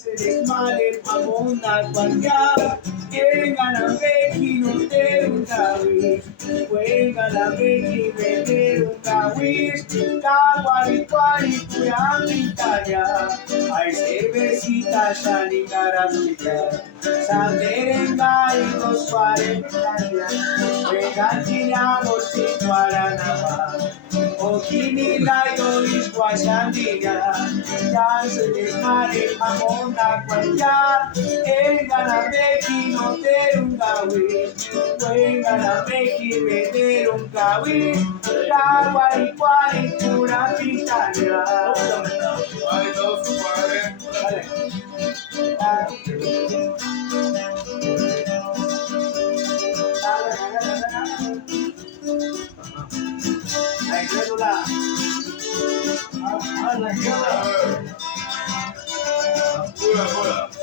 Se desmale pamona guardia, venga la vecchi non te un cawi, venga la vecchi veder un cawi, caguari quali curami Italia, ai cervecita shani carabita, sanderenga y los 40 años, venga tiramos sin guaranaba. Okini layo iswa shandiga, ya se desmare mamona kwanja, enga na beki no terungawi, wenga na beki vederungawi, kawa ikwari pura pitanya. Ay, Gredula. Hola, hola.